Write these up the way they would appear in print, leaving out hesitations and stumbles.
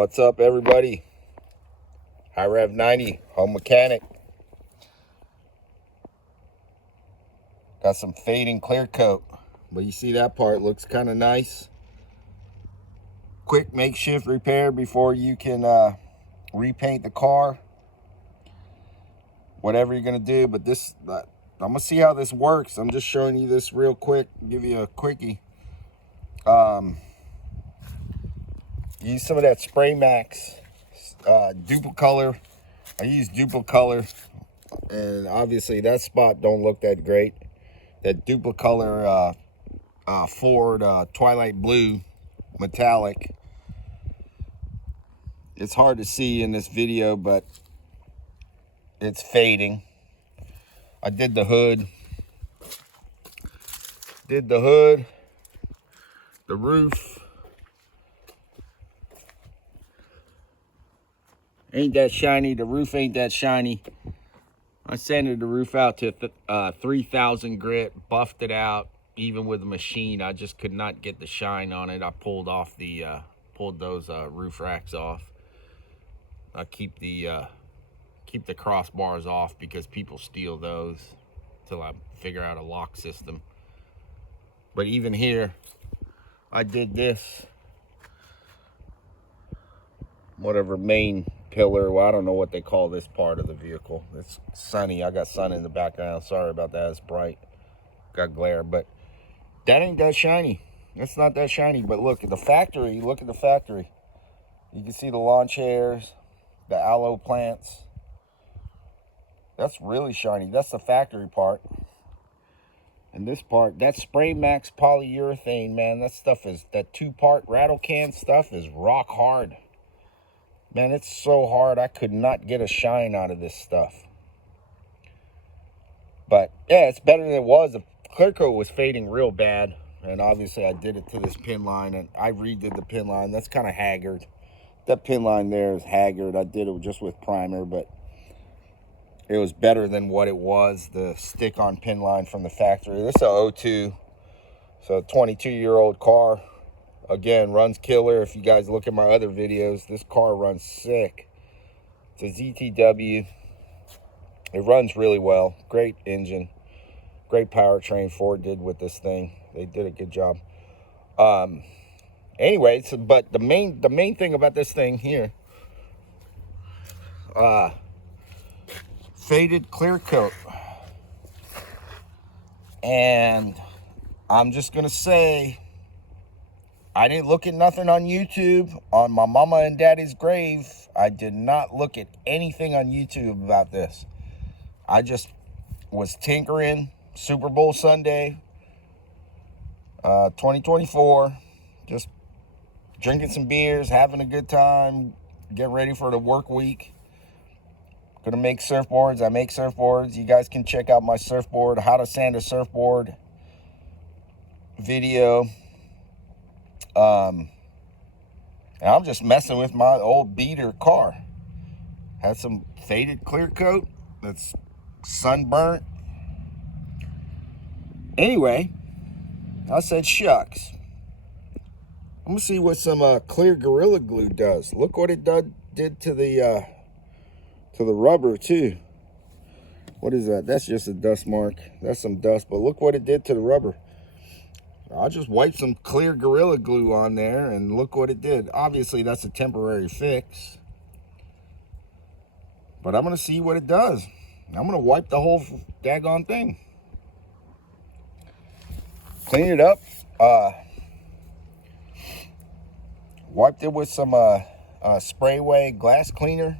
What's up, everybody? HiRev 90, home mechanic. Got some fading clear coat, but you see that part looks kind of nice. Quick makeshift repair before you can repaint the car. Whatever you're gonna do, but I'm gonna see how this works. I'm just showing you this real quick, give you a quickie. Use some of that Spray Max Duplicolor. I use Duplicolor, and obviously that spot don't look that great. That Duplicolor Ford Twilight Blue Metallic. It's hard to see in this video, but it's fading. I did the hood. The roof. Ain't that shiny. The roof ain't that shiny. I sanded the roof out to 3000 grit, buffed it out. Even with the machine, I just could not get the shine on it. I pulled those roof racks off. I keep the crossbars off because people steal those till I figure out a lock system. But even here, I did this. Whatever main pillar, well, I don't know what they call this part of the vehicle. It's sunny. I got sun in the background. Sorry about that. It's bright. Got glare, but that ain't that shiny. It's not that shiny. But look at the factory. Look at the factory. You can see the lawn chairs, the aloe plants. That's really shiny. That's the factory part. And this part, that Spray Max polyurethane, man, that 2-part rattle can stuff is rock hard. Man, it's so hard, I could not get a shine out of this stuff. But, yeah, it's better than it was. The clear coat was fading real bad. And obviously, I did it to this pin line. And I redid the pin line. That's kind of haggard. That pin line there is haggard. I did it just with primer, but it was better than what it was, the stick-on pin line from the factory. This is a 02. So, a 22-year-old car. Again, runs killer. If you guys look at my other videos, this car runs sick. It's a ZTW. It runs really well. Great engine. Great powertrain Ford did with this thing. They did a good job. Anyway, but the main thing about this thing here, faded clear coat. And I'm just going to say, I didn't look at nothing on YouTube. On my mama and daddy's grave, I did not look at anything on YouTube about this. I just was tinkering. Super Bowl Sunday, 2024. Just drinking some beers, having a good time, getting ready for the work week. Gonna make surfboards. I make surfboards. You guys can check out my surfboard, how to sand a surfboard video. And I'm just messing with my old beater car. Had some faded clear coat that's sunburnt. Anyway, I said, shucks. I'm gonna see what some clear Gorilla Glue does. Look what it did to the rubber too. What is that? That's just a dust mark. That's some dust, but look what it did to the rubber. I'll just wipe some clear Gorilla Glue on there and look what it did. Obviously, that's a temporary fix. But I'm going to see what it does. I'm going to wipe the whole daggone thing. Clean it up. Wiped it with some Sprayway glass cleaner.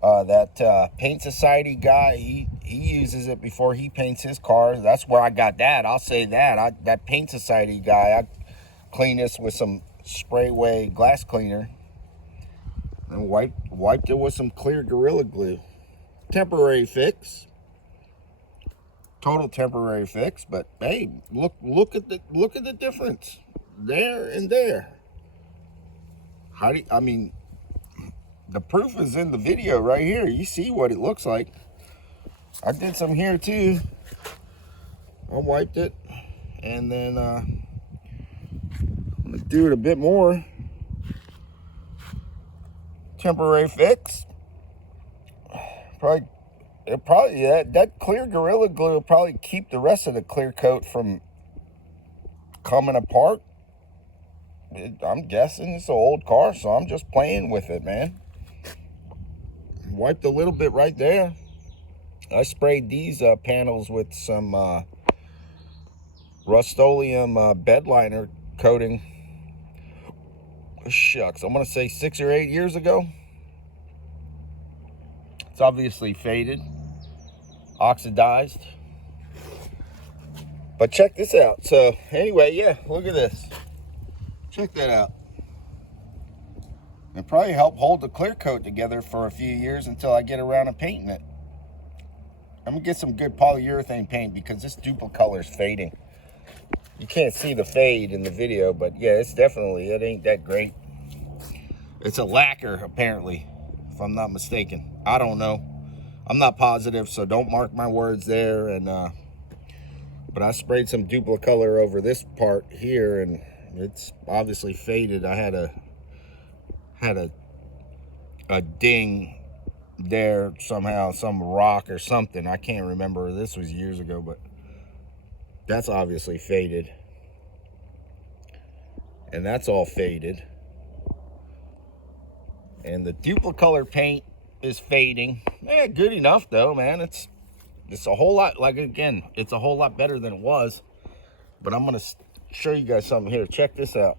That Paint Society guy, he uses it before he paints his cars. That's where I got that. I'll say that. That Paint Society guy, I cleaned this with some Sprayway glass cleaner and wiped it with some clear Gorilla Glue. Temporary fix. Total temporary fix, but hey, look at the difference there and there. The proof is in the video right here. You see what it looks like. I did some here too. I wiped it, and then I'm gonna do it a bit more. temporary fix. Probably that clear Gorilla Glue will probably keep the rest of the clear coat from coming apart. I'm guessing it's an old car, so I'm just playing with it, man. Wiped a little bit right there. I sprayed these panels with some Rust-Oleum bed liner coating. Shucks, I'm gonna say 6 or 8 years ago. It's obviously faded, oxidized. But check this out. So anyway, yeah, look at this. Check that out. It probably helped hold the clear coat together for a few years until I get around to painting it. I'm gonna get some good polyurethane paint because this Duplicolor is fading. You can't see the fade in the video, but yeah, it's definitely, it ain't that great. It's a lacquer, apparently, if I'm not mistaken. I don't know. I'm not positive, so don't mark my words there. And but I sprayed some Duplicolor over this part here, and it's obviously faded. I had a ding there somehow, some rock or something. I can't remember. This was years ago, but that's obviously faded. And that's all faded. And the Duplicolor paint is fading. Yeah, good enough though, man. It's a whole lot, like, again, it's a whole lot better than it was. But I'm gonna show you guys something here. Check this out.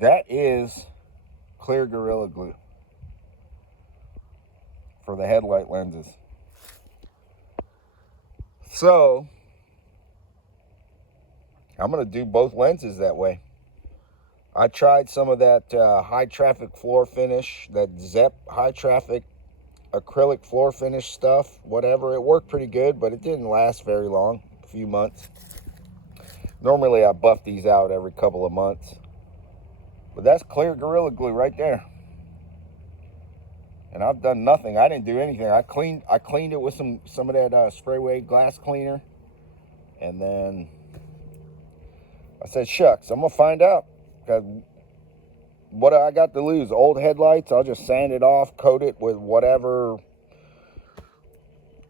That is clear Gorilla Glue for the headlight lenses. So I'm gonna do both lenses that way. I tried some of that high traffic floor finish, that Zep high traffic acrylic floor finish stuff, whatever. It worked pretty good, but it didn't last very long, a few months. Normally I buff these out every couple of months. But that's clear Gorilla Glue right there. And I've done nothing. I didn't do anything. I cleaned it with some of that Sprayway glass cleaner. And then I said, shucks, I'm gonna find out. Because what I got to lose? Old headlights, I'll just sand it off, coat it with whatever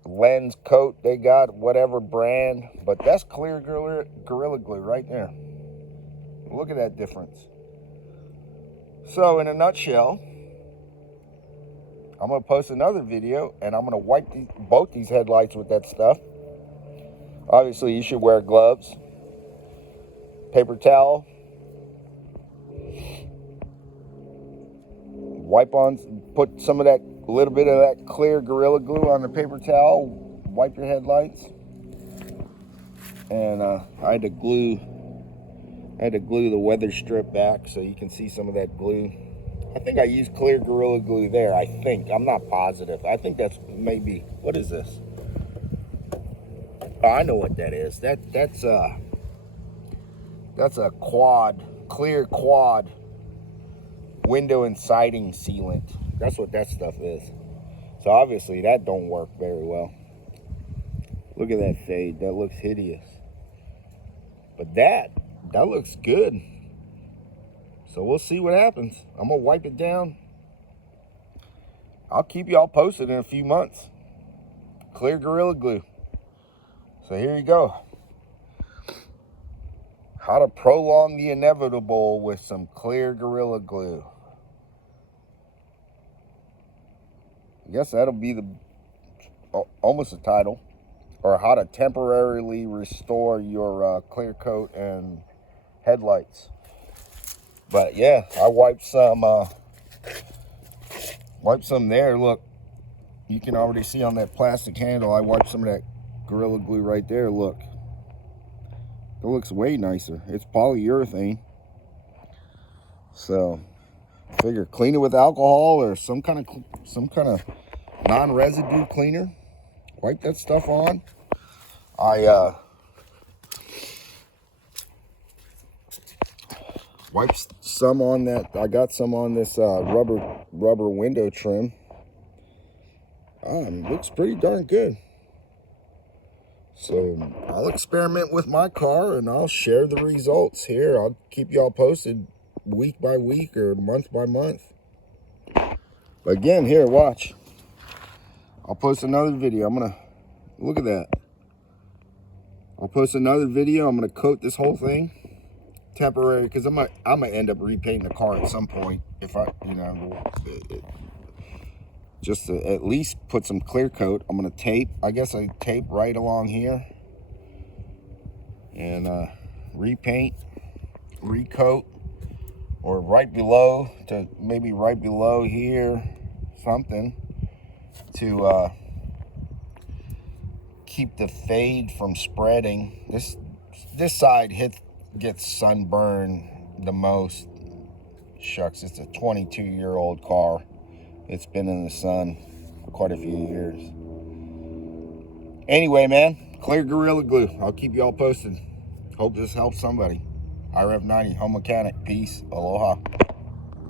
lens coat they got, whatever brand. But that's clear Gorilla Glue right there. Look at that difference. So in a nutshell, I'm going to post another video and I'm going to wipe both these headlights with that stuff. Obviously, you should wear gloves, paper towel, wipe on, put some of that, little bit of that clear Gorilla Glue on the paper towel, wipe your headlights. And I had to glue the weather strip back so you can see some of that glue. I think I used clear Gorilla Glue there. I think. I'm not positive. I think that's maybe, what is this? Oh, I know what that is. That's a clear quad window and siding sealant. That's what that stuff is. So obviously that don't work very well. Look at that fade. That looks hideous. But that looks good. So we'll see what happens. I'm gonna wipe it down. I'll keep y'all posted in a few months. Clear Gorilla Glue. So here you go. How to prolong the inevitable with some clear Gorilla Glue. I guess that'll be almost the title. Or how to temporarily restore your clear coat and headlights. But yeah, I wiped some there. Look, you can already see on that plastic handle, I wiped some of that Gorilla Glue right there. Look, it looks way nicer. It's polyurethane. So I figure clean it with alcohol or some kind of non-residue cleaner. Wipe that stuff on. I wiped some on that. I got some on this rubber window trim. Looks pretty darn good. So I'll experiment with my car and I'll share the results here. I'll keep y'all posted week by week or month by month. But again, here, watch. I'll post another video. I'm gonna, look at that. I'll post another video. I'm gonna coat this whole thing temporary because I'm gonna end up repainting the car at some point if I, you know, just to at least put some clear coat. I'm gonna tape. I guess I tape right along here and repaint, recoat, or right below, to maybe right below here, something to keep the fade from spreading. This side gets sunburned the most. Shucks, it's a 22-year-old car. It's been in the sun for quite a few years. Anyway, man, clear Gorilla Glue. I'll keep y'all posted. Hope this helps somebody. IRF90, home mechanic. Peace. Aloha.